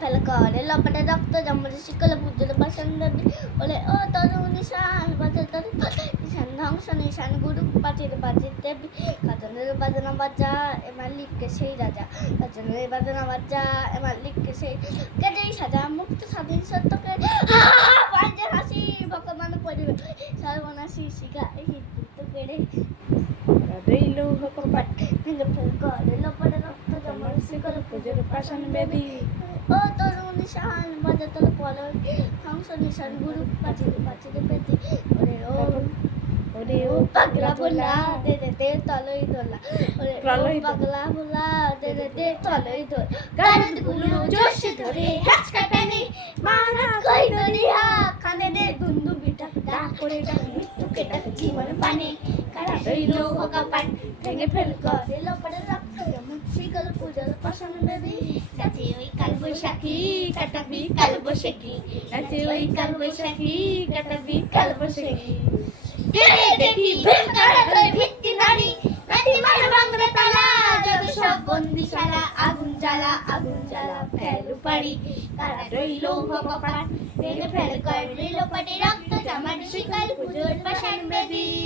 Fail করে লপটে রক্ত জমরে শিকলে পুজোর বাসন দেবী বলে ও তরু নিশান বাজে তরু নিশান ধ্বংস নিশান গুরু পাচির বাজির দেবী কাজনের বাজনা বাজা এবার লিখকে সেই রাজা কাজনের বাজনা বাজা এবার লিখকে সেই কেজেই সাজা মুক্ত স্বাধীন সত্যকে বাজে হাসি ভগবান পরিবে সর্বনাশী শিখা হিন্দু কেড়ে রইল কপাট ভেঙে ফেল করে লপটে রক্ত জমরে শিকলে পুজোর পাশান বেদি ও তরু নিশান বাজে তরু পল ধ্বংস নিশান গুরু পাচির পাচির পেতে ওরে ও পাগলা বলা দে দে দে তলই দোলা ওরে ও পাগলা বলা দে দে দে তলই দোলা গারদ গুলো জোশে ধরে হাচকা টানে মারাত কই দরিয়া কানে দে দুন্দু বিটা ডাক করে ডাক মৃত্যুকে ডাক জীবন পানে কারা রইল কপাট ভেঙে ফেল করে লপড়ে রক্ত যেমন শিকল পূজার পাশান বেবি কাছে ওই কাল বৈশাখী কাটাবি কাল বৈশাখী কাছে ওই কাল বৈশাখী কাটাবি কাল বৈশাখী দেখি ভেঙ্কারের ভিত্তি নারী নাটি মার বাংলা তালা যত সব বন্দিশালা আগুন জ্বালা ফেল পারি কারা রইল কপাট ভেঙে ফেল করে রইল পাটি রক্ত জামার শিকল পুজোর পাশান বেদি।